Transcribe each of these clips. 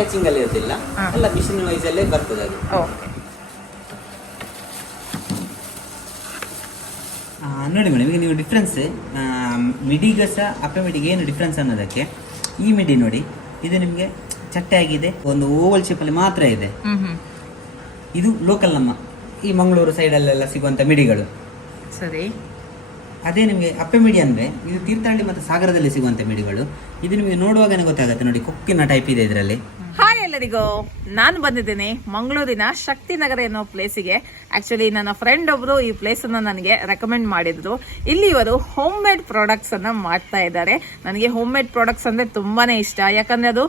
Touching ಅಲ್ಲಿ ಇರೋದಿಲ್ಲ, ಎಲ್ಲ ಮಿಷಿನ್ ವೈಸ್ ಅಲ್ಲೇ ಬರ್ತದೆ ಅದು. ನೋಡಿ ಮೇಡಮ್, ಈಗ ನೀವು ಡಿಫ್ರೆನ್ಸ್ ಮಿಡಿಗೆ ಸಹ ಅಪ್ಪೆ ಮಿಡಿಗೆ ಏನು ಡಿಫ್ರೆನ್ಸ್ ಅನ್ನೋದಕ್ಕೆ, ಈ ಮಿಡಿ ನೋಡಿ, ಇದು ನಿಮಗೆ ಚಟ್ಟೆ ಆಗಿದೆ, ಒಂದು ಓವಲ್ ಶೇಪಲ್ಲಿ ಮಾತ್ರ ಇದೆ. ಇದು ಲೋಕಲ್ ನಮ್ಮ ಈ ಮಂಗಳೂರು ಸೈಡಲ್ಲೆಲ್ಲ ಸಿಗುವಂಥ ಮಿಡಿಗಳು. ಸರಿ. ಅದೇ ನಿಮಗೆ ಅಪ್ಪೆ ಮಿಡಿ ಅಂದರೆ ಇದು ತೀರ್ಥಹಳ್ಳಿ ಮತ್ತು ಸಾಗರದಲ್ಲಿ ಸಿಗುವಂಥ ಮಿಡಿಗಳು. ಇದು ನಿಮಗೆ ನೋಡುವಾಗನೇ ಗೊತ್ತಾಗುತ್ತೆ ನೋಡಿ, ಕೊಕ್ಕಿನ ಟೈಪ್ ಇದೆ ಇದರಲ್ಲಿ. ಹಾಯ್ ಎಲ್ಲರಿಗೂ, ನಾನು ಬಂದಿದ್ದೇನೆ ಮಂಗಳೂರಿನ ಶಕ್ತಿನಗರ ಅನ್ನೋ ಪ್ಲೇಸಿಗೆ. ಆಕ್ಚುಲಿ ನನ್ನ ಫ್ರೆಂಡ್ ಒಬ್ರು ಈ ಪ್ಲೇಸ್ ಅನ್ನ ನನಗೆ ರೆಕಮೆಂಡ್ ಮಾಡಿದ್ರು. ಇಲ್ಲಿ ಇವರು ಹೋಮ್ ಮೇಡ್ ಪ್ರಾಡಕ್ಟ್ಸ್ ಅನ್ನ ಮಾಡ್ತಾ ಇದ್ದಾರೆ. ನನಗೆ ಹೋಮ್ ಮೇಡ್ ಪ್ರಾಡಕ್ಟ್ಸ್ ಅಂದ್ರೆ ತುಂಬಾನೇ ಇಷ್ಟ, ಯಾಕಂದ್ರೆ ಅದು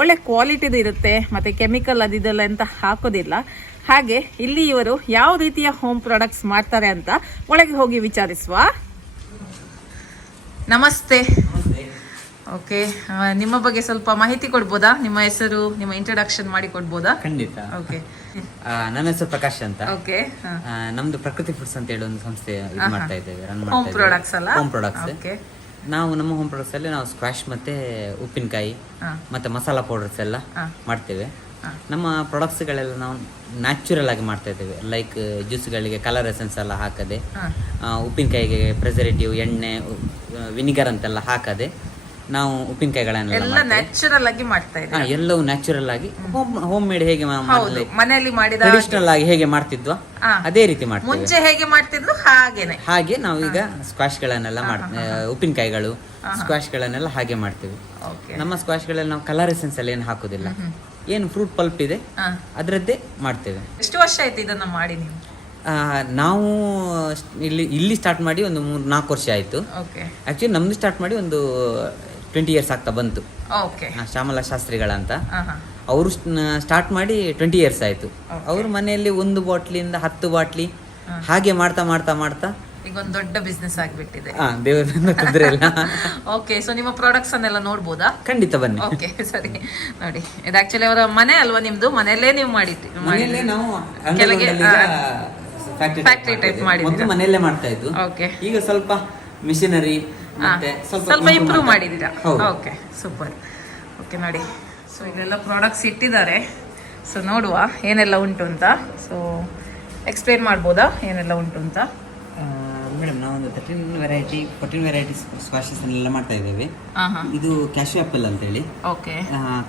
ಒಳ್ಳೆ ಕ್ವಾಲಿಟಿದು ಇರುತ್ತೆ, ಮತ್ತೆ ಕೆಮಿಕಲ್ ಅದಿದೆಲ್ಲ ಅಂತ ಹಾಕೋದಿಲ್ಲ. ಹಾಗೆ ಇಲ್ಲಿ ಇವರು ಯಾವ ರೀತಿಯ ಹೋಮ್ ಪ್ರಾಡಕ್ಟ್ಸ್ ಮಾಡ್ತಾರೆ ಅಂತ ಒಳಗೆ ಹೋಗಿ ವಿಚಾರಿಸುವ. ನಮಸ್ತೆ. ಓಕೆ, ನಿಮ್ಮ ಬಗ್ಗೆ ಸ್ವಲ್ಪ ಮಾಹಿತಿ ಕೊಡ್ಬೋದಾ? ನಿಮ್ಮ ಹೆಸರು, ನಿಮ್ಮ ಇಂಟ್ರೊಡಕ್ಷನ್ ಮಾಡಿ ಕೊಡ್ಬೋದಾ? ಖಂಡಿತ. ಓಕೆ, ನನ್ನ ಹೆಸರು ಪ್ರಕಾಶ್ ಅಂತ. ಓಕೆ, ನಮ್ದು ಪ್ರಕೃತಿ ಫುಡ್ಸ್ ಅಂತ ಹೇಳಿ ಒಂದು ಸಂಸ್ಥೆ ಮಾಡ್ತಾ ಇದ್ದೇವೆ, ರನ್ ಹೋಮ್ ಪ್ರಾಡಕ್ಟ್ಸ್ ಅಲ್ಲ? Home products. ನಾವು ನಮ್ಮ ಹೋಮ್ ಪ್ರಾಡಕ್ಟ್ಸ್ ಅಲ್ಲಿ ನಾವು ಸ್ಕ್ವಾಶ್ ಮತ್ತೆ ಉಪ್ಪಿನಕಾಯಿ ಮತ್ತೆ ಮಸಾಲಾ ಪೌಡರ್ಸ್ ಎಲ್ಲ ಮಾಡ್ತೇವೆ. ನಮ್ಮ ಪ್ರಾಡಕ್ಟ್ಸ್ಗಳೆಲ್ಲ ನಾವು ನ್ಯಾಚುರಲ್ ಆಗಿ ಮಾಡ್ತಾ ಇದ್ದೇವೆ. ಲೈಕ್ ಜ್ಯೂಸ್ಗಳಿಗೆ ಕಲರ್ ಎಸೆನ್ಸ್ ಎಲ್ಲ ಹಾಕದೆ, ಉಪ್ಪಿನಕಾಯಿಗೆ ಪ್ರಿಸರ್ವೇಟಿವ್, ಎಣ್ಣೆ, ವಿನಿಗರ್ ಅಂತೆಲ್ಲ ಹಾಕದೆ ನಾವು ಉಪ್ಪಿನಕಾಯಿಗಳನ್ನೆಲ್ಲ ನ್ಯಾಚುರಲ್ ಆಗಿ ಮಾಡ್ತಾ ಇದ್ದೀವಿ. ಎಲ್ಲವೂ ನ್ಯಾಚುರಲ್ ಆಗಿ ಹೋಮ್ ಮೇಡ್ ಹೇಗೆ ಮನೆಯಲ್ಲಿ ಮಾಡಿದ ಟ್ರೆಡಿಷನಲ್ ಆಗಿ ಹೇಗೆ ಮಾಡ್ತಿದ್ವಾ ಅದೇ ರೀತಿ ಮಾಡ್ತೀವಿ. ಮುಂಚೆ ಹೇಗೆ ಮಾಡ್ತಿದ್ರು ಹಾಗೆ ನಾವು ಈಗ ಸ್ಕ್ವಾಶ್ ಗಳನ್ನೆಲ್ಲ ಉಪ್ಪಿನಕಾಯಿಗಳು ಸ್ಕ್ವಾಶ್ ಗಳನ್ನೆಲ್ಲ ಹಾಗೆ ಮಾಡ್ತೀವಿ. ನಮ್ಮ ಸ್ಕ್ವಾಶ್ ಗಳಲ್ಲಿ ನಾವು ಕಲರ್ ಎಸೆನ್ಸ್ ಅಲ್ಲಿ ಏನು ಹಾಕುದಿಲ್ಲ, ಏನು ಫ್ರೂಟ್ ಪಲ್ಪ್ ಇದೆ ಅದರದ್ದೇ ಮಾಡ್ತೇವೆ. ಎಷ್ಟು ವರ್ಷ ಆಯ್ತು ಇದನ್ನ ಮಾಡಿ ನೀವು? ನಾವು ಇಲ್ಲಿ ಸ್ಟಾರ್ಟ್ ಮಾಡಿ ಒಂದು 3-4 ವರ್ಷ ಆಯ್ತು. ಆಕ್ಚುಲಿ ನಮ್ದು ಸ್ಟಾರ್ಟ್ ಮಾಡಿ ಒಂದು 20 years ಆಗ್ತಾ ಬಂತು. ಶ್ಯಾಮಲಾ ಶಾಸ್ತ್ರಿಗಳಂತ ಅವರು ಸ್ಟಾರ್ಟ್ ಮಾಡಿ 20 years ಆಯ್ತು. ಅವ್ರ ಮನೆಯಲ್ಲಿ 1 ಬಾಟ್ಲಿಯಿಂದ 10 ಬಾಟ್ಲಿ ಹಾಗೆ ಮಾಡ್ತಾ ಮಾಡ್ತಾ ಮಾಡ್ತಾ ಈಗ ಒಂದು ದೊಡ್ಡ ಬಿಸ್ನೆಸ್ ಆಗಿಬಿಟ್ಟಿದೆ. ದೇವರನ್ನ ತೊಂದರೆ ಇಲ್ಲ. ಓಕೆ, ಸೊ ನಿಮ್ಮ ಪ್ರಾಡಕ್ಟ್ಸ್ ಅನ್ನೆಲ್ಲ ನೋಡ್ಬೋದಾ? ಖಂಡಿತ ಬನ್ನಿ. ಓಕೆ, ಸರಿ. ನೋಡಿ, ಇದು ಆಕ್ಚುಲಿ ಅವರ ಮನೆ ಅಲ್ವಾ ನಿಮ್ದು? ಮನೆಯಲ್ಲೇ ನೀವು ಮನೆಯಲ್ಲೇ ನಾವು ಕೆಳಗೆ ಫ್ಯಾಕ್ಟರಿ ಟೈಪ್ ಮಾಡಿದ್ದೀರಾ? ಮನೆಯಲ್ಲೇ ಮಾಡ್ತಾ ಇದ್ದು. ಓಕೆ, ಈಗ ಸ್ವಲ್ಪ ಮಿಷನರಿ ಮತ್ತೆ ಸ್ವಲ್ಪ ಇಂಪ್ರೂವ್ ಮಾಡಿದ್ದೀರಾ? Okay, super. ಓಕೆ, ನೋಡಿ, ಸೊ ಇಲ್ಲೆಲ್ಲ ಪ್ರಾಡಕ್ಟ್ಸ್ ಇಟ್ಟಿದ್ದಾರೆ. ಸೊ ನೋಡುವ ಏನೆಲ್ಲ ಉಂಟು ಅಂತ. ಸೊ ಎಕ್ಸ್ಪ್ಲೇನ್ ಮಾಡ್ಬೋದಾ ಏನೆಲ್ಲ ಉಂಟು ಅಂತ? ಮೇಡಮ್, ನಾವೊಂದು 14 ವೆರೈಟೀಸ್ ಸ್ಕ್ವಾಶಸ್ ಎಲ್ಲ ಮಾಡ್ತಾ ಇದ್ದೇವೆ. ಇದು ಕ್ಯಾಶ್ಯೂ ಆಪಲ್ ಅಂತ ಹೇಳಿ.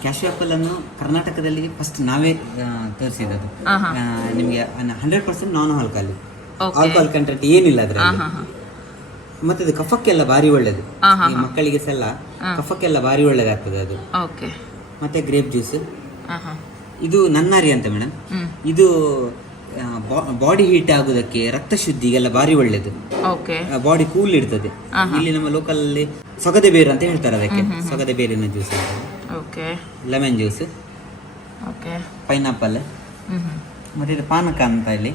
ಕ್ಯಾಶ್ಯೂ ಆಪಲ್ ಅನ್ನು ಕರ್ನಾಟಕದಲ್ಲಿ ಫಸ್ಟ್ ನಾವೇ ತೋರಿಸಿದ್ದು. ನಿಮಗೆ 100% ನಾನ್ ಆಲ್ಕೋಹಾಲ್ ಕಂಟೆಂಟ್ ಏನಿಲ್ಲ ಅದರಲ್ಲಿ. ಮತ್ತೆ ಅದು ಕಫಕ್ಕೆಲ್ಲ ಭಾರಿ ಒಳ್ಳೇದು, ಈ ಮಕ್ಕಳಿಗೆ ಸಹ ಕಫಕ್ಕೆಲ್ಲ ಭಾರಿ ಒಳ್ಳೇದಾಗ್ತದೆ ಅದು. ಮತ್ತೆ ಗ್ರೇಪ್ ಜ್ಯೂಸ್, ಇದು ನನ್ನಾರಿ ಅಂತ ಮೇಡಮ್. ಇದು ಬಾಡಿ ಹೀಟ್ ಆಗೋದಕ್ಕೆ, ರಕ್ತ ಶುದ್ಧಿಗೆಲ್ಲ ಭಾರಿ ಒಳ್ಳೇದು, ಬಾಡಿ ಕೂಲ್ ಇರ್ತದೆ. ಇಲ್ಲಿ ನಮ್ಮ ಲೋಕಲ್ ಅಲ್ಲಿ ಸೊಗದೆ ಬೇರು ಅಂತ ಹೇಳ್ತಾರೆ ಅದಕ್ಕೆ. ಸೊಗದೆ ಬೇರಿನ ಜ್ಯೂಸ್, ಲೆಮನ್ ಜ್ಯೂಸ್, ಪೈನಾಪಲ್, ಮತ್ತೆ ಇದು ಪಾನಕ ಅಂತ ಹೇಳಿ.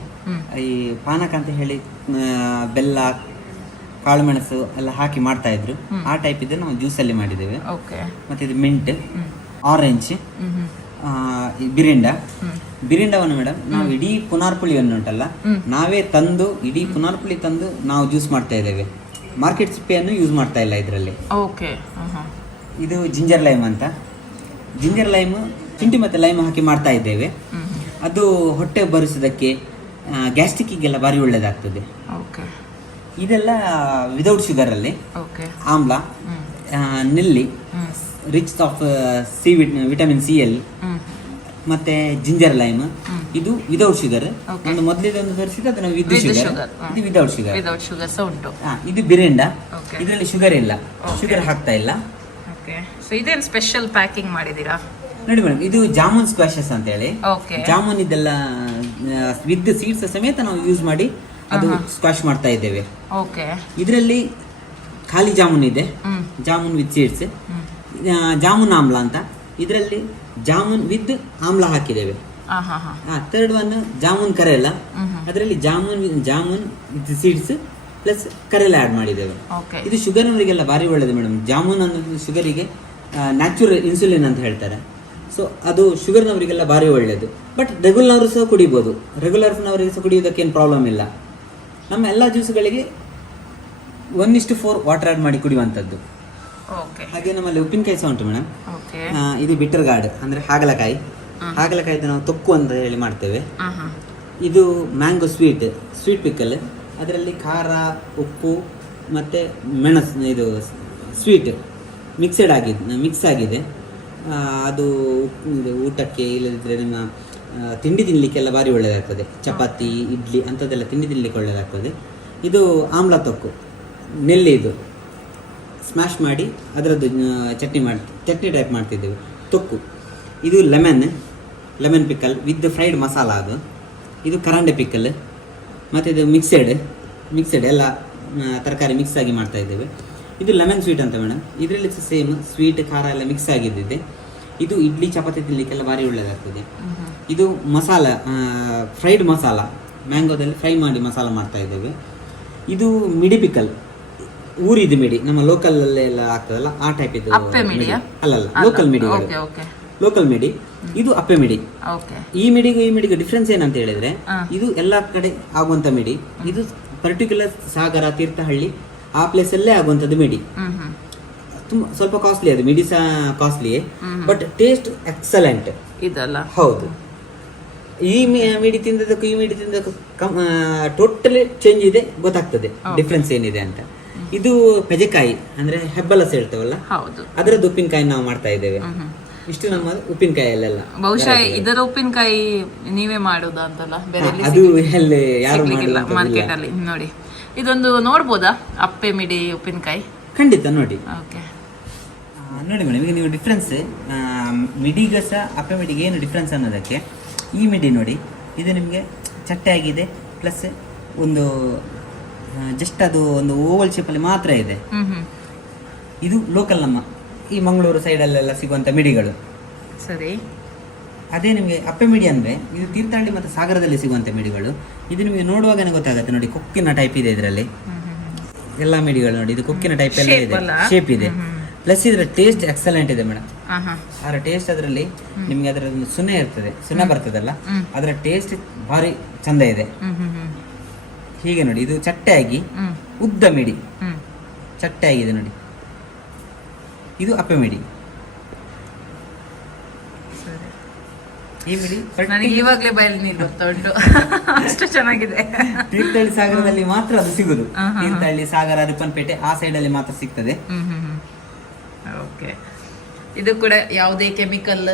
ಈ ಪಾನಕ ಅಂತ ಹೇಳಿ ಬೆಲ್ಲ, ಕಾಳುಮೆಣಸು ಎಲ್ಲ ಹಾಕಿ ಮಾಡ್ತಾ ಇದ್ರು. ಆ ಟೈಪ್ ಇದೆ ನಾವು ಜ್ಯೂಸ್ ಅಲ್ಲಿ ಮಾಡಿದ್ದೇವೆ. ಮತ್ತೆ ಇದು ಮಿಂಟ್, ಆರೆಂಜ್, ಬಿರಿಂಡವನ್ನು ಮೇಡಮ್ ನಾವು ಇಡೀ ಪುನಾರ್ಪುಳಿಯನ್ನು ಉಂಟಲ್ಲ, ನಾವೇ ತಂದು ಇಡೀ ಪುನಾರ್ಪುಳಿ ತಂದು ನಾವು ಜ್ಯೂಸ್ ಮಾಡ್ತಾ ಇದ್ದೇವೆ. ಮಾರ್ಕೆಟ್ ಸಿಪ್ಪೆಯನ್ನು ಯೂಸ್ ಮಾಡ್ತಾ ಇಲ್ಲ ಇದರಲ್ಲಿ. ಇದು ಜಿಂಜರ್ ಲೈಮ್ ಅಂತ. ಜಿಂಜರ್ ಲೈಮ್, ಶುಂಠಿ ಮತ್ತೆ ಲೈಮ್ ಹಾಕಿ ಮಾಡ್ತಾ ಇದ್ದೇವೆ. ಅದು ಹೊಟ್ಟೆ ಬರಿಸೋದಕ್ಕೆ, ಗ್ಯಾಸ್ಟ್ರಿಕ್ಗೆಲ್ಲ ಭಾರಿ ಒಳ್ಳೇದಾಗ್ತದೆ. ಇದೆಲ್ಲ ವಿದೌಟ್ ಶುಗರ್ ಅಲ್ಲಿ. ಆಮ್ಲ, ನೆಲ್ಲಿ, ರಿಚ್ ಆಫ್ ವಿಟಮಿನ್ ಸಿ ಅಲ್ಲಿ, ಮತ್ತೆ ಜಿಂಜರ್ ಲೈಮ್. ಇದು ವಿದೌಟ್ ಶುಗರ್. ಒಂದು ಮೊದಲಿದೊಂದು ತೋರಿಸಿದ ಅದನ್ನು ವಿತ್ ಶುಗರ್, ಇದು ವಿದೌಟ್ ಶುಗರ್. ಇದು ಬಿರಿಂಡ, ಇದರಲ್ಲಿ ಶುಗರ್ ಇಲ್ಲ, ಶುಗರ್ ಹಾಕ್ತಾ ಇಲ್ಲ. ಇದೇನು ಸ್ಪೆಷಲ್ ಪ್ಯಾಕಿಂಗ್ ಮಾಡಿದೀರಾ? ನೋಡಿ ಮೇಡಮ್, ಇದು ಜಾಮೂನ್ ಸ್ಕ್ವಾಶಸ್ ಅಂತ ಹೇಳಿ. ಜಾಮೂನ್ ಇದೆಲ್ಲ ವಿತ್ ಸೀಡ್ಸ್ ಸಮೇತ ನಾವು ಯೂಸ್ ಮಾಡಿ ಅದು ಸ್ಕ್ವಾಶ್ ಮಾಡ್ತಾ ಇದ್ದೇವೆ. ಇದರಲ್ಲಿ ಖಾಲಿ ಜಾಮೂನ್ ಇದೆ, ಜಾಮೂನ್ ವಿತ್ ಸೀಡ್ಸ್, ಜಾಮೂನ್ ಆಮ್ಲ ಅಂತ. ಇದರಲ್ಲಿ ಜಾಮೂನ್ ವಿತ್ ಆಮ್ಲ ಹಾಕಿದ್ದೇವೆ. ಥರ್ಡ್ ಒನ್ ಜಾಮೂನ್ ಕರೆಲ್ಲ, ಅದರಲ್ಲಿ jamun with seeds plus karela add ಮಾಡಿದ್ದೇವೆ. ಇದು ಶುಗರ್ ಅವರಿಗೆಲ್ಲ ಭಾರಿ ಒಳ್ಳೇದು ಮೇಡಮ್. ಜಾಮೂನ್ ಅನ್ನೋದು ಶುಗರಿಗೆ ನ್ಯಾಚುರಲ್ ಇನ್ಸುಲಿನ್ ಅಂತ ಹೇಳ್ತಾರೆ. ಸೊ ಅದು ಶುಗರ್ನವರಿಗೆಲ್ಲ ಭಾರಿ ಒಳ್ಳೇದು. ಬಟ್ ರೆಗ್ಯುಲರ್ ಸಹ ಕುಡಿಬೋದು, ರೆಗ್ಯುಲರ್ನವರಿಗೆ ಸಹ ಕುಡಿಯೋದಕ್ಕೆ ಏನು ಪ್ರಾಬ್ಲಮ್ ಇಲ್ಲ. ನಮ್ಮ ಎಲ್ಲ ಜ್ಯೂಸ್ಗಳಿಗೆ 1:4 ವಾಟರ್ ಆಡ್ ಮಾಡಿ ಕುಡಿಯುವಂಥದ್ದು. ಓಕೆ. ಹಾಗೆ ನಮ್ಮಲ್ಲಿ ಉಪ್ಪಿನಕಾಯಿ ಸಹ ಉಂಟು ಮೇಡಮ್. ಓಕೆ. ಇದು ಬಿಟ್ಟರ್ ಗಾರ್ಡ್ ಅಂದರೆ ಹಾಗಲಕಾಯಿ. ಹಾಗಲಕಾಯಿದು ನಾವು ತೊಕ್ಕು ಅಂತ ಹೇಳಿ ಮಾಡ್ತೇವೆ. ಇದು ಮ್ಯಾಂಗೋ ಸ್ವೀಟ್ ಪಿಕ್ಕಲ್. ಅದರಲ್ಲಿ ಖಾರ, ಉಪ್ಪು ಮತ್ತು ಮೆಣಸು, ಇದು ಸ್ವೀಟ್ ಮಿಕ್ಸ್ ಆಗಿದೆ. ಅದು ಊಟಕ್ಕೆ ಇಲ್ಲದಿದ್ದರೆ ನಿಮ್ಮ ತಿಂಡಿ ತಿನ್ನಲಿಕ್ಕೆಲ್ಲ ಭಾರಿ ಒಳ್ಳೆಯದಾಗ್ತದೆ. ಚಪಾತಿ, ಇಡ್ಲಿ ಅಂಥದ್ದೆಲ್ಲ ತಿಂಡಿ ತಿನ್ನಲಿಕ್ಕೆ ಒಳ್ಳೆಯದಾಗ್ತದೆ. ಇದು ಆಮ್ಲ ತೊಕ್ಕು, ನೆಲ್ಲಿ ಇದು ಸ್ಮ್ಯಾಶ್ ಮಾಡಿ ಅದರದ್ದು ಚಟ್ನಿ ಟೈಪ್ ಮಾಡ್ತಿದ್ದೇವೆ ತೊಕ್ಕು. ಇದು lemon pickle with fried masala. ಇದು ಕರಾಂಡೆ ಪಿಕ್ಕಲ್. ಮತ್ತು ಇದು ಮಿಕ್ಸೆಡ್ ಎಲ್ಲ ತರಕಾರಿ ಮಿಕ್ಸ್ ಆಗಿ ಮಾಡ್ತಾ ಇದ್ದೇವೆ. ಇದು ಲೆಮನ್ ಸ್ವೀಟ್ ಅಂತ ಮೇಡಮ್. ಇದರಲ್ಲಿ ಸೇಮ್ ಸ್ವೀಟ್ ಖಾರ ಎಲ್ಲ ಮಿಕ್ಸ್ ಆಗಿದ್ದಿದೆ. ಇದು ಇಡ್ಲಿ ಚಪಾತಿ ತಿನ್ನಲಿಕ್ಕೆಲ್ಲ ಭಾರಿ ಒಳ್ಳೆಯದಾಗ್ತದೆ. ಇದು ಮಸಾಲ, ಫ್ರೈಡ್ ಮಸಾಲ, ಮ್ಯಾಂಗೋದಲ್ಲಿ ಫ್ರೈ ಮಾಡಿ ಮಸಾಲ ಮಾಡ್ತಾ ಇದ್ದೇವೆ. ಇದು ಮಿಡಿ ಪಿಕ್ಕಲ್, ಊರಿದ ಮಿಡಿ, ನಮ್ಮ ಲೋಕಲಲ್ಲೆಲ್ಲ ಆಗ್ತದಲ್ಲ ಆ ಟೈಪ್ ಇದು. ಅಲ್ಲಲ್ಲ, ಲೋಕಲ್ ಮಿಡಿ. ಇದು ಅಪ್ಪೆ ಮಿಡಿ. ಈ ಮಿಡಿಗೂ ಡಿಫ್ರೆನ್ಸ್ ಏನಂತ ಹೇಳಿದ್ರೆ, ಇದು ಎಲ್ಲ ಕಡೆ ಆಗುವಂತ ಮಿಡಿ. ಇದು ಪರ್ಟಿಕ್ಯುಲರ್ ಸಾಗರ, ತೀರ್ಥಹಳ್ಳಿ ಆ ಪ್ಲೇಸ್ ಅಲ್ಲೇ ಆಗುವಂತದ್ದು ಮಿಡಿ. ತುಂಬಾ ಸ್ವಲ್ಪ ಕಾಸ್ಟ್ಲಿ, ಅದು ಮಿಡಿ ಸಹ ಕಾಸ್ಟ್ಲಿಯೇ, ಬಟ್ ಟೇಸ್ಟ್ ಎಕ್ಸಲೆಂಟ್ ಇದಲ್ಲ. ಹೌದು, ಈ ಮಿಡಿ ತಿಂದದಕ್ಕೂ ಈ ಮಿಡಿ ತಿಂದದಕ್ಕೂ ಟೋಟಲಿ ಚೇಂಜ್ ಇದೆ, ಗೊತ್ತಾಗ್ತದೆ ಡಿಫ್ರೆನ್ಸ್ ಏನಿದೆ ಅಂತ. ಇದು ಪೆಜೆಕಾಯಿ ಅಂದ್ರೆ ಹೆಬ್ಬಲಸ ಹೇಳ್ತೇವಲ್ಲ, ಅದರದ್ದು ಉಪ್ಪಿನಕಾಯಿ ನಾವು ಮಾಡ್ತಾ ಇದ್ದೇವೆ. ಇಷ್ಟು ನಮ್ಮ ಉಪ್ಪಿನಕಾಯಿ ಅಲ್ಲೆಲ್ಲ. ಬಹುಶಃ ಇದರ ಉಪ್ಪಿನಕಾಯಿ ನೀವೇ ಮಾಡುದಾ ಅಂತಲ್ಲ, ಅದು ಎಲ್ಲಿ ಯಾರು ಮಾರ್ಕೆಟ್ ಅಲ್ಲಿ ನೋಡಿ. ಇದೊಂದು ನೋಡ್ಬೋದಾ ಅಪ್ಪೆ ಮಿಡಿ ಉಪ್ಪಿನಕಾಯಿ? ಖಂಡಿತ ನೋಡಿ. ನೋಡಿ ಮೇಡಮ್, ಈಗ ನೀವು ಡಿಫ್ರೆನ್ಸ್ ಮಿಡಿಗೆ ಸಹ ಅಪ್ಪೆ ಮಿಡಿಗೆ ಏನು ಡಿಫ್ರೆನ್ಸ್ ಅನ್ನೋದಕ್ಕೆ, ಈ ಮಿಡಿ ನೋಡಿ, ಇದು ನಿಮಗೆ ಚಟ್ಟೆ ಆಗಿದೆ, ಪ್ಲಸ್ ಒಂದು ಜಸ್ಟ್ ಅದು ಒಂದು ಓವಲ್ ಶೇಪಲ್ಲಿ ಮಾತ್ರ ಇದೆ. ಇದು ಲೋಕಲ್ ನಮ್ಮ ಈ ಮಂಗಳೂರು ಸೈಡಲ್ಲೆಲ್ಲ ಸಿಗುವಂಥ ಮಿಡಿಗಳು. ಸರಿ. ಅದೇ ನಿಮಗೆ ಅಪ್ಪೆ ಮಿಡಿ ಅಂದರೆ ಇದು ತೀರ್ಥಹಳ್ಳಿ ಮತ್ತು ಸಾಗರದಲ್ಲಿ ಸಿಗುವಂಥ ಮಿಡಿಗಳು. ಇದು ನಿಮಗೆ ನೋಡುವಾಗನೇ ಗೊತ್ತಾಗುತ್ತೆ ನೋಡಿ, ಕೊಕ್ಕಿನ ಟೈಪ್ ಇದೆ ಇದರಲ್ಲಿ. ಎಲ್ಲ ಮಿಡಿಗಳು ನೋಡಿ, ಇದು ಕೊಕ್ಕಿನ ಟೈಪ್ ಎಲ್ಲ ಇದೆ, ಶೇಪ್ ಇದೆ. ಪ್ಲಸ್ ಇದರ ಟೇಸ್ಟ್ ಎಕ್ಸಲೆಂಟ್ ಇದೆ ಮೇಡಮ್. ಅದರ ಟೇಸ್ಟ್ ಅದರಲ್ಲಿ ನಿಮ್ಗೆ ಅದರ ಸುನೆ ಇರ್ತದೆ, ಸುನೆ ಬರ್ತದಲ್ಲ, ಅದರ ಟೇಸ್ಟ್ ಭಾರಿ ಚಂದ ಇದೆ. ಹೀಗೆ ನೋಡಿ, ಇದು ಚಟ್ಟೆ ಆಗಿ ಉದ್ದ ಮಿಡಿ, ಚಟ್ಟೆ ಆಗಿದೆ ನೋಡಿ. ಇದು ಅಪ್ಪೆ ಮಿಡಿ. ಈ ಮಿಡಿ ನನಗೆ ಇವಾಗಲೇ ಬಯಲು ನೀರು ಬರ್ತಾ ಉಂಟು, ಅಷ್ಟು ಚೆನ್ನಾಗಿದೆ. ತೀರ್ಥಹಳ್ಳಿ ಸಾಗರದಲ್ಲಿ ಮಾತ್ರ ಅದು ಸಿಗುದು. ತೀರ್ಥಹಳ್ಳಿ, ಸಾಗರ, ರಿಪ್ಪನ್ಪೇಟೆ ಆ ಸೈಡ್ ಅಲ್ಲಿ ಮಾತ್ರ ಸಿಗ್ತದೆ. ಓಕೆ. ಇದು ಕೂಡ ಯಾವುದೇ ಕೆಮಿಕಲ್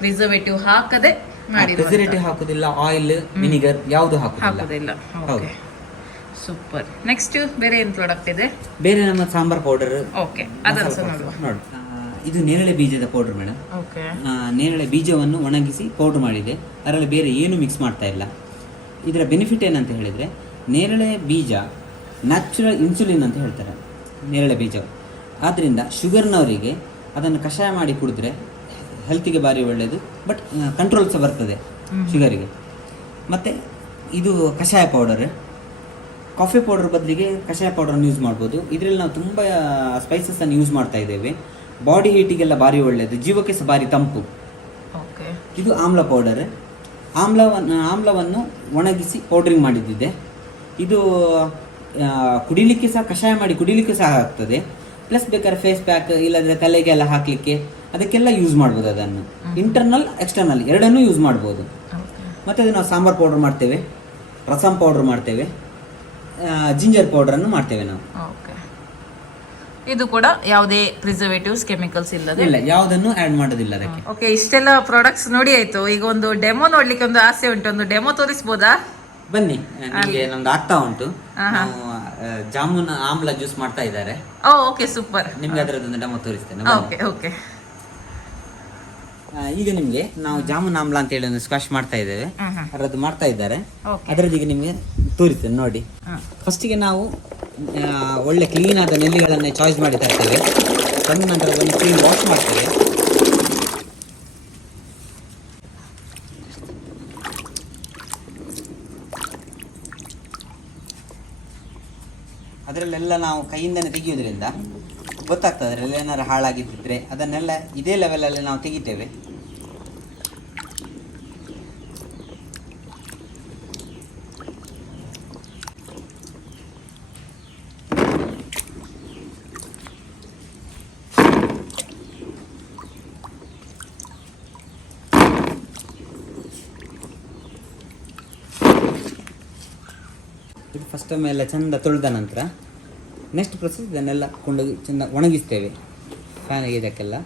ಪ್ರಿಸರ್ವೇಟಿವ್ ಹಾಕದೆ ಮಾಡಿ. ಪ್ರಿಸರ್ವೇಟಿವ್ ಹಾಕುದಿಲ್ಲ, ಆಯಿಲ್, ವಿನಿಗರ್ ಯಾವುದು ಹಾಕುದಿಲ್ಲ. Okay, super. ನೆಕ್ಸ್ಟ್ ಬೇರೆ ಏನು ಪ್ರಾಡಕ್ಟ್ ಇದೆ? ಬೇರೆ ನಮ್ಮ ಸಾಂಬಾರ್ ಪೌಡರ್. ಓಕೆ, ಅದನ್ನು ಸಹ ನೋಡುವ. ನೋಡಿ, ಇದು ನೇರಳೆ ಬೀಜದ ಪೌಡರ್ ಮೇಡಮ್. ನೇರಳೆ ಬೀಜವನ್ನು ಒಣಗಿಸಿ ಪೌಡರ್ ಮಾಡಿದೆ, ಅದರಲ್ಲಿ ಬೇರೆ ಏನು ಮಿಕ್ಸ್ ಮಾಡ್ತಾ ಇಲ್ಲ. ಇದರ ಬೆನಿಫಿಟ್ ಏನಂತ ಹೇಳಿದರೆ, ನೇರಳೆ ಬೀಜ ನ್ಯಾಚುರಲ್ ಇನ್ಸುಲಿನ್ ಅಂತ ಹೇಳ್ತಾರೆ ನೇರಳೆ ಬೀಜ. ಆದ್ದರಿಂದ ಶುಗರ್ನವರಿಗೆ ಅದನ್ನು ಕಷಾಯ ಮಾಡಿ ಕುಡಿದ್ರೆ ಹೆಲ್ತಿಗೆ ಭಾರಿ ಒಳ್ಳೆಯದು, ಬಟ್ ಕಂಟ್ರೋಲ್ ಸಹ ಬರ್ತದೆ ಶುಗರಿಗೆ. ಮತ್ತು ಇದು ಕಷಾಯ ಪೌಡರ್, ಕಾಫಿ ಪೌಡರ್ ಬದಲಿಗೆ ಕಷಾಯ ಪೌಡರನ್ನು ಯೂಸ್ ಮಾಡ್ಬೋದು. ಇದರಲ್ಲಿ ನಾವು ತುಂಬ ಸ್ಪೈಸಸನ್ನು ಯೂಸ್ ಮಾಡ್ತಾ ಇದ್ದೇವೆ. ಬಾಡಿ ಹೀಟಿಗೆಲ್ಲ ಭಾರಿ ಒಳ್ಳೆಯದು, ಜೀವಕ್ಕೆ ಸಹ ಭಾರಿ ತಂಪು. ಇದು ಆಮ್ಲ ಪೌಡರ್. ಆಮ್ಲವನ್ನು ಒಣಗಿಸಿ ಪೌಡ್ರಿಂಗ್ ಮಾಡಿದ್ದಿದೆ. ಇದು ಕುಡಿಲಿಕ್ಕೆ ಸಹ, ಕಷಾಯ ಮಾಡಿ ಕುಡಿಲಿಕ್ಕೆ ಸಹ ಆಗ್ತದೆ. ಪ್ಲಸ್ ಬೇಕಾದ್ರೆ ಫೇಸ್ ಪ್ಯಾಕ್ ಇಲ್ಲದ್ರೆ ತಲೆಗೆಲ್ಲ ಹಾಕಲಿಕ್ಕೆ ಅದಕ್ಕೆಲ್ಲ ಯೂಸ್ ಮಾಡ್ಬೋದು. ಅದನ್ನು ಇಂಟರ್ನಲ್ ಎಕ್ಸ್ಟರ್ನಲ್ ಎರಡನ್ನೂ ಯೂಸ್ ಮಾಡ್ಬೋದು. ಮತ್ತು ಅದು ನಾವು ಸಾಂಬಾರ್ ಪೌಡರ್ ಮಾಡ್ತೇವೆ, ರಸಂ ಪೌಡರ್ ಮಾಡ್ತೇವೆ, ಜಿಂಜರ್ ಪೌಡರನ್ನು ಮಾಡ್ತೇವೆ ನಾವು. ಇದು ಕೂಡ ಯಾವುದೇ ಪ್ರಿಸರ್ವೇಟಿವ್ಸ್, ಕೆಮಿಕಲ್ಸ್ ಇಲ್ಲ, ಯಾವುದನ್ನು ಆಡ್ ಮಾಡೋದಿಲ್ಲ ಅದಕ್ಕೆ. ಓಕೆ, ಇಷ್ಟೆಲ್ಲ ಪ್ರಾಡಕ್ಟ್ಸ್ ನೋಡಿ ಆಯ್ತು. ಈಗ ಒಂದು ಡೆಮೋ ನೋಡ್ಲಿಕ್ಕೆ ಒಂದು ಆಸೆ ಉಂಟು, ಒಂದು ಡೆಮೋ ತೋರಿಸ್ಬೋದಾ? ಬನ್ನಿ, ನಿಮಗೆ ನಮ್ದು ಆಗ್ತಾ ಉಂಟು. ಜಾಮೂನ್ ಆಮ್ಲ ಜ್ಯೂಸ್ ಮಾಡ್ತಾ ಇದ್ದಾರೆ. Okay, super. ನಿಮ್ಗೆ ಅದರದೊಂದು ಡೆಮೋ ತೋರಿಸ್ತೇನೆ. ಓಕೆ. ಈಗ ನಿಮ್ಗೆ ನಾವು ಜಾಮೂನ್ ಆಮ್ಲ ಅಂತ ಹೇಳಿ ಒಂದು ಸ್ಕ್ವಾಶ್ ಮಾಡ್ತಾ ಇದ್ದೇವೆ, ಅದರದ್ದು ಮಾಡ್ತಾ ಇದ್ದಾರೆ. ಅದರದ್ದು ಈಗ ನಿಮ್ಗೆ ತೋರಿಸ್ತೇನೆ ನೋಡಿ. ಫಸ್ಟಿಗೆ ನಾವು ಒಳ್ಳೆ ಕ್ಲೀನ್ ಆದ ನೆಲ್ಲಿಗಳನ್ನೇ ಚಾಯ್ಸ್ ಮಾಡಿ ತರ್ತೇವೆ. ತಂದ ನಂತರ ಅದನ್ನು ಕ್ಲೀನ್ ವಾಶ್ ಮಾಡ್ತೇವೆ. ಅದರಲ್ಲೆಲ್ಲ ನಾವು ಕೈಯಿಂದನೇ ತೆಗೆಯೋದ್ರಿಂದ ಗೊತ್ತಾಗ್ತದೆ, ಅದರಲ್ಲಿ ಏನಾದ್ರು ಹಾಳಾಗಿದ್ದರೆ ಅದನ್ನೆಲ್ಲ ಇದೇ ಲೆವೆಲಲ್ಲಿ ನಾವು ತೆಗಿತೇವೆ. ಫಸ್ಟ್ ಟೈಮ್ ಎಲ್ಲ ಚೆಂದ ತೊಳೆದ ನಂತರ ನೆಕ್ಸ್ಟ್ ಪ್ರೊಸೆಸ್ ಇದನ್ನೆಲ್ಲ ಕೊಂಡೋಗಿ ಚೆಂದ ಒಣಗಿಸ್ತೇವೆ. ಫ್ಯಾನಿಗೆ ಇದಕ್ಕೆಲ್ಲ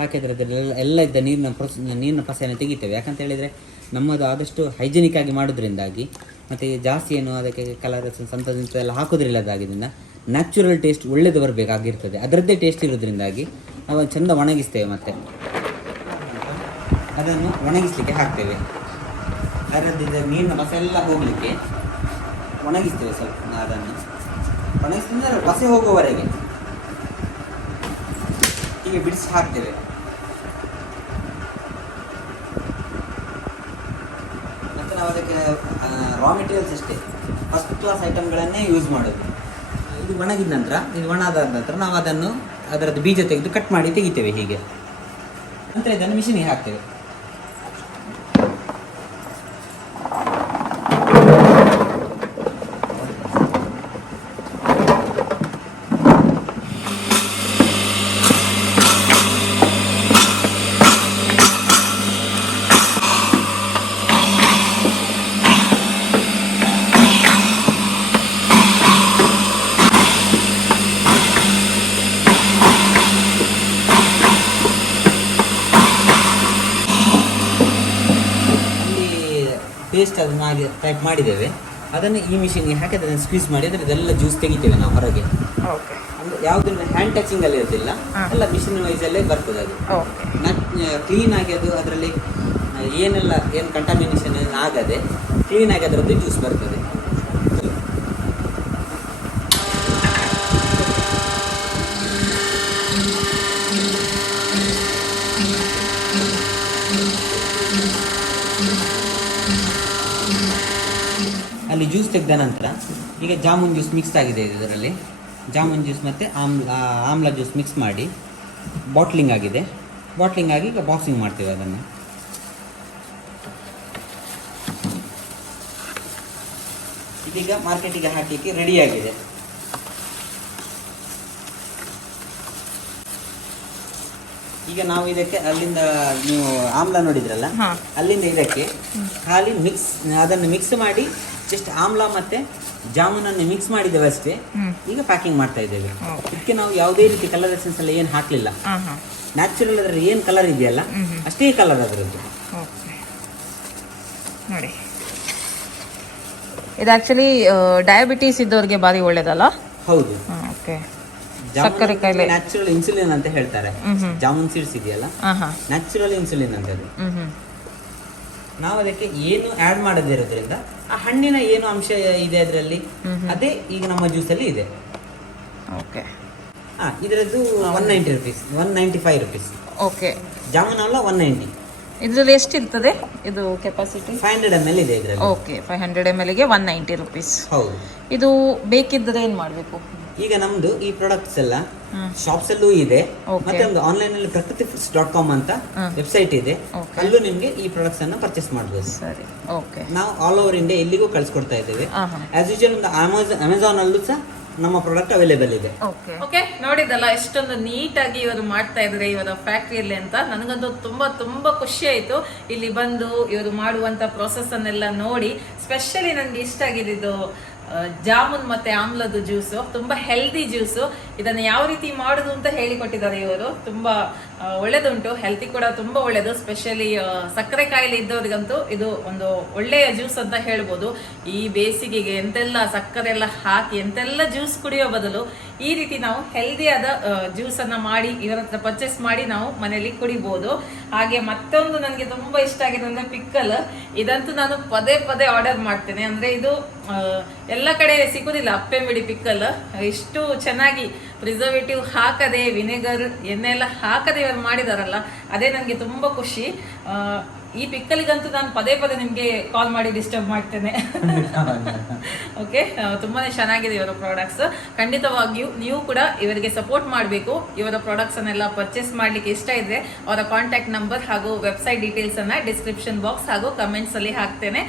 ಹಾಕಿದ್ರೆ ಅದರಲ್ಲೆಲ್ಲ ಎಲ್ಲ ಇದ್ದ ನೀರಿನ ಪಸೆಯನ್ನು ತೆಗಿತೇವೆ. ಯಾಕಂತ ಹೇಳಿದರೆ ನಮ್ಮದು ಆದಷ್ಟು ಹೈಜಿನಿಕ್ ಆಗಿ ಮಾಡೋದ್ರಿಂದಾಗಿ ಮತ್ತು ಜಾಸ್ತಿ ಏನು ಅದಕ್ಕೆ ಕಲರ್ ಸಂತದಿಂದ ಎಲ್ಲ ಹಾಕೋದ್ರಿಲ್ಲದಾಗಿದ್ದರಿಂದ ನ್ಯಾಚುರಲ್ ಟೇಸ್ಟ್ ಒಳ್ಳೇದು ಬರಬೇಕಾಗಿರ್ತದೆ. ಅದರದ್ದೇ ಟೇಸ್ಟ್ ಇರೋದ್ರಿಂದಾಗಿ ನಾವು ಚೆಂದ ಒಣಗಿಸ್ತೇವೆ. ಮತ್ತು ಅದನ್ನು ಒಣಗಿಸಲಿಕ್ಕೆ ಹಾಕ್ತೇವೆ. ಅದರದ್ದು ನೀರಿನ ಪಸೆ ಎಲ್ಲ ಹೋಗಲಿಕ್ಕೆ ಒಣಗಿಸ್ತೇವೆ. ಸ್ವಲ್ಪ ಅದನ್ನು ಒಣಗಿಸಿದ್ರೆ ಪಸೆ ಹೋಗುವವರೆಗೆ ಹೀಗೆ ಬಿಡಿಸಿ ಹಾಕ್ತೇವೆ. ಮತ್ತು ನಾವು ಅದಕ್ಕೆ ರಾ ಮೆಟೀರಿಯಲ್ಸ್ ಅಷ್ಟೇ ಫಸ್ಟ್ ಕ್ಲಾಸ್ ಐಟಮ್ಗಳನ್ನೇ ಯೂಸ್ ಮಾಡೋದು. ಇದು ಒಣಗಿದ ನಂತರ, ಇದು ಒಣಾದ ನಂತರ ನಾವು ಅದನ್ನು ಅದರದ್ದು ಬೀಜ ತೆಗೆದು ಕಟ್ ಮಾಡಿ ತೆಗಿತೇವೆ. ಹೀಗೆ ನಂತರ ಇದನ್ನು ಮಿಷಿನಿಗೆ ಹಾಕ್ತೇವೆ. ಪೇಸ್ಟ್ ಅದನ್ನು ಹಾಗೆ ಟೈಪ್ ಮಾಡಿದ್ದೇವೆ. ಅದನ್ನು ಈ ಮಿಷಿನ್ಗೆ ಹಾಕಿ ಅದನ್ನು ಸ್ಕ್ವೀಸ್ ಮಾಡಿ ಅದರ ಇದೆಲ್ಲ ಜ್ಯೂಸ್ ತೆಗಿತೇವೆ ನಾವು ಹೊರಗೆ. ಅಂದರೆ ಯಾವುದನ್ನು ಹ್ಯಾಂಡ್ ಟಚಿಂಗಲ್ಲಿ ಇರೋದಿಲ್ಲ, ಎಲ್ಲ ಮಿಷಿನ್ ವೈಸಲ್ಲೇ ಬರ್ತದೆ. ಅದು ಕ್ಲೀನಾಗಿ ಅದು ಅದರಲ್ಲಿ ಏನು ಕಂಟಾಮಿನೇಷನ್ ಆಗದೆ ಕ್ಲೀನಾಗಿ ಅದರದ್ದು ಜ್ಯೂಸ್ ಬರ್ತದೆ. ಅಲ್ಲಿ ಜ್ಯೂಸ್ ತೆಗೆದ ನಂತರ ಈಗ ಜಾಮೂನ್ ಜ್ಯೂಸ್ ಮಿಕ್ಸ್ ಆಗಿದೆ. ಇದರಲ್ಲಿ ಜಾಮೂನ್ ಜ್ಯೂಸ್ ಮತ್ತು ಆಮ್ಲ ಜ್ಯೂಸ್ ಮಿಕ್ಸ್ ಮಾಡಿ ಬಾಟ್ಲಿಂಗ್ ಆಗಿದೆ. ಬಾಟ್ಲಿಂಗ್ ಆಗಿ ಈಗ ಬಾಕ್ಸಿಂಗ್ ಮಾಡ್ತೇವೆ. ಅದನ್ನು ಇದೀಗ ಮಾರ್ಕೆಟಿಗೆ ಹಾಕಲಿಕ್ಕೆ ರೆಡಿಯಾಗಿದೆ. ಈಗ ನಾವು ಇದಕ್ಕೆ ಅಲ್ಲಿಂದ ನೀವು ಆಮ್ಲ ನೋಡಿದ್ರಲ್ಲ, ಅಲ್ಲಿಂದ ಇದಕ್ಕೆ ಖಾಲಿ ಅದನ್ನು ಮಿಕ್ಸ್ ಮಾಡಿ ಜಸ್ಟ್ ಆಮ್ಲ ಮತ್ತೆ ಜಾಮೂನನ್ನು ಮಿಕ್ಸ್ ಮಾಡಿದ್ದೇವೆ ಅಷ್ಟೇ. ಈಗ ಪ್ಯಾಕಿಂಗ್ ಮಾಡ್ತಾ ಇದ್ದೇವೆ. ಇದಕ್ಕೆ ನಾವು ಯಾವುದೇ ರೀತಿ ಕಲರ್ ಎಸೆನ್ಸ್ ಎಲ್ಲ ಏನು ಹಾಕಲಿಲ್ಲ. ನ್ಯಾಚುರಲ್ ಅದರಲ್ಲಿ ಏನು ಕಲರ್ ಇದೆಯಲ್ಲ ಅಷ್ಟೇ ಕಲರ್ ಅದರದ್ದು. ನೋಡಿ, ಇದು ಆಕ್ಚುಲಿ ಡಯಾಬಿಟೀಸ್ ಇದ್ದವ್ರಿಗೆ ಬಾರಿ ಒಳ್ಳೇದಲ್ಲ. ಹೌದು, ಓಕೆ. ಸಕ್ಕರೆ ಕಾಯಿಲೆ ನ್ಯಾಚುರಲ್ ಇನ್ಸುಲಿನ್ ಅಂತ ಹೇಳ್ತಾರೆ. ಜಾಮೂನ್ ಸೀಡ್ಸ್ ಇದೆಯಲ್ಲ, ನ್ಯಾಚುರಲ್ ಇನ್ಸುಲಿನ್ ಅಂತ ಅದು. ನಾವು ಅದಕ್ಕೆ ಏನು ಆಡ್ ಮಾಡದೇ ಇರೋದ್ರಿಂದ ಆ ಹಣ್ಣಿನ ಏನು ಅಂಶ ಇದೆ ಅದರಲ್ಲಿ, ಅದೇ ಈಗ ನಮ್ಮ ಜ್ಯೂಸಲ್ಲಿ ಇದೆ. ಓಕೆ. ಇದರದ್ದು 190 rupees, 195 rupees. ಓಕೆ. ಜಾಮೂನ್ ಅಲ್ಲ 190. ಇದರಲ್ಲಿ ಎಷ್ಟು ಇರ್ತದೆ ಇದು ಕೆಪಾಸಿಟಿ? 500 ml ಇದೆ ಇದರಲ್ಲಿ. ಓಕೆ, 500 ml ಗೆ 190 rupees. ಹೌದು. ಇದು ಬೇಕಿದ್ರೆ ಏನು ಮಾಡಬೇಕು? ಈಗ ನಮ್ದು ಈ ಪ್ರಾಡಕ್ಟ್ಸ್ ಎಲ್ಲ ಶಾಪ್ಸ್ ಅಲ್ಲೂ ಇದೆ, ಮತ್ತೆ ಒಂದು ಆನ್ಲೈನ್ ಅಲ್ಲಿ prakrithi.com ಅಂತ ವೆಬ್ಸೈಟ್ ಇದೆ. ಅಲ್ಲೂ ನಿಮ್ಗೆ ಈ ಪ್ರಾಡಕ್ಟ್ಸ್ ಅನ್ನ ಪರ್ಚೇಸ್ ಮಾಡಬಹುದು. ಸರಿ, ಓಕೆ. ನಾವು ಆಲ್ ಓವರ್ ಇಂಡಿಯಾ ಎಲ್ಲಿಗೂ ಕಳ್ಸಿಕೊಡ್ತಾ ಇದ್ದೇವೆ. ಆಸ್ ಯೂಶುವಲ್ ಒಂದು ಅಮೆಝಾನ್ ಅಲ್ಲೂ ಸಹ ನಮ್ಮ ಪ್ರಾಡಕ್ಟ್ ಅವೈಲೇಬಲ್ ಇದೆ. ಓಕೆ, ನೋಡಿದಲ್ಲ ಎಷ್ಟೊಂದು ನೀಟಾಗಿ ಇವರು ಮಾಡ್ತಾ ಇದ್ದಾರೆ ಇವರ ಫ್ಯಾಕ್ಟ್ರಿಯಲ್ಲಿ ಅಂತ. ನನಗಂತೂ ತುಂಬಾ ಖುಷಿ ಆಯ್ತು ಇಲ್ಲಿ ಬಂದು ಇವರು ಮಾಡುವಂತ ಪ್ರೊಸೆಸ್ ಅನ್ನೆಲ್ಲ ನೋಡಿ. ಸ್ಪೆಷಲಿ ನನಗೆ ಇಷ್ಟ ಆಗಿದ್ದು ಜಾಮೂನ್ ಮತ್ತೆ ಆಮ್ಲದ ಜ್ಯೂಸು, ತುಂಬಾ ಹೆಲ್ದಿ ಜ್ಯೂಸು. ಇದನ್ನು ಯಾವ ರೀತಿ ಮಾಡುದು ಅಂತ ಹೇಳಿಕೊಟ್ಟಿದ್ದಾರೆ ಇವರು. ತುಂಬಾ ಒಳ್ಳೇದುಂಟು, ಹೆಲ್ತಿ ಕೂಡ ತುಂಬಾ ಒಳ್ಳೇದು. ಸ್ಪೆಷಲಿ ಸಕ್ಕರೆ ಕಾಯಿಲೆ ಇದ್ದವರಿಗಂತೂ ಇದು ಒಂದು ಒಳ್ಳೆಯ ಜ್ಯೂಸ್ ಅಂತ ಹೇಳ್ಬೋದು. ಈ ಬೇಸಿಗೆಗೆ ಎಂತೆಲ್ಲ ಸಕ್ಕರೆ ಎಲ್ಲ ಹಾಕಿ ಎಂತೆಲ್ಲ ಜ್ಯೂಸ್ ಕುಡಿಯೋ ಬದಲು ಈ ರೀತಿ ನಾವು ಹೆಲ್ದಿಯಾದ ಜ್ಯೂಸ್ ಅನ್ನ ಮಾಡಿ ಇವರ ಹತ್ರ ಪರ್ಚೇಸ್ ಮಾಡಿ ನಾವು ಮನೆಯಲ್ಲಿ ಕುಡಿಬಹುದು. ಹಾಗೆ ಮತ್ತೊಂದು ನನಗೆ ತುಂಬಾ ಇಷ್ಟ ಆಗಿದೆ ಅಂದ್ರೆ ಪಿಕ್ಕಲ್. ಇದಂತೂ ನಾನು ಪದೇ ಆರ್ಡರ್ ಮಾಡ್ತೇನೆ. ಅಂದ್ರೆ ಇದು ಎಲ್ಲ ಕಡೆ ಸಿಗುದಿಲ್ಲ, ಅಪ್ಪೆ ಮಿಡಿ ಪಿಕ್ಕಲ್. ಇಷ್ಟು ಚೆನ್ನಾಗಿ ಪ್ರಿಸರ್ವೇಟಿವ್ ಹಾಕದೆ, ವಿನೆಗರ್ ಎಣ್ಣೆ ಎಲ್ಲ ಹಾಕದೆ ಇವರು ಮಾಡಿದಾರಲ್ಲ, ಅದೇ ನನಗೆ ತುಂಬಾ ಖುಷಿ. ಈ ಪಿಕ್ಕಲಿಗಂತೂ ನಾನು ಪದೇ ನಿಮ್ಗೆ ಕಾಲ್ ಮಾಡಿ ಡಿಸ್ಟರ್ಬ್ ಮಾಡ್ತೇನೆ. ಓಕೆ, ತುಂಬಾನೇ ಚೆನ್ನಾಗಿದೆ ಇವರ ಪ್ರಾಡಕ್ಟ್ಸ್. ಖಂಡಿತವಾಗಿಯೂ ನೀವು ಕೂಡ ಇವರಿಗೆ ಸಪೋರ್ಟ್ ಮಾಡಬೇಕು. ಇವರ ಪ್ರಾಡಕ್ಟ್ಸ್ ಅನ್ನೆಲ್ಲ ಪರ್ಚೇಸ್ ಮಾಡ್ಲಿಕ್ಕೆ ಇಷ್ಟ ಇದ್ರೆ ಅವರ ಕಾಂಟ್ಯಾಕ್ಟ್ ನಂಬರ್ ಹಾಗೂ ವೆಬ್ಸೈಟ್ ಡೀಟೇಲ್ಸ್ ಅನ್ನ ಡಿಸ್ಕ್ರಿಪ್ಷನ್ ಬಾಕ್ಸ್ ಹಾಗೂ ಕಮೆಂಟ್ಸ್ ಅಲ್ಲಿ ಹಾಕ್ತೇನೆ.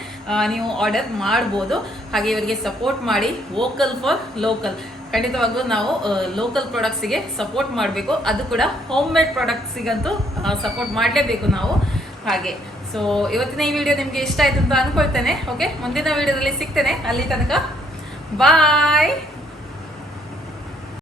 ನೀವು ಆರ್ಡರ್ ಮಾಡಬಹುದು. ಹಾಗೆ ಇವರಿಗೆ ಸಪೋರ್ಟ್ ಮಾಡಿ. Vocal for local. ಖಂಡಿತವಾಗ್ಲೂ ನಾವು ಲೋಕಲ್ ಪ್ರಾಡಕ್ಟ್ಸ್ಗೆ ಸಪೋರ್ಟ್ ಮಾಡಬೇಕು. ಅದು ಕೂಡ ಹೋಮ್ ಮೇಡ್ ಪ್ರಾಡಕ್ಟ್ಸಿಗಂತೂ ಸಪೋರ್ಟ್ ಮಾಡಲೇಬೇಕು ನಾವು. ಹಾಗೆ ಸೊ ಇವತ್ತಿನ ಈ ವಿಡಿಯೋ ನಿಮಗೆ ಇಷ್ಟ ಆಯ್ತು ಅಂತ ಅನ್ಕೊಳ್ತೇನೆ. ಓಕೆ, ಮುಂದಿನ ವಿಡಿಯೋದಲ್ಲಿ ಸಿಗ್ತೇನೆ. ಅಲ್ಲಿ ತನಕ ಬಾಯ್.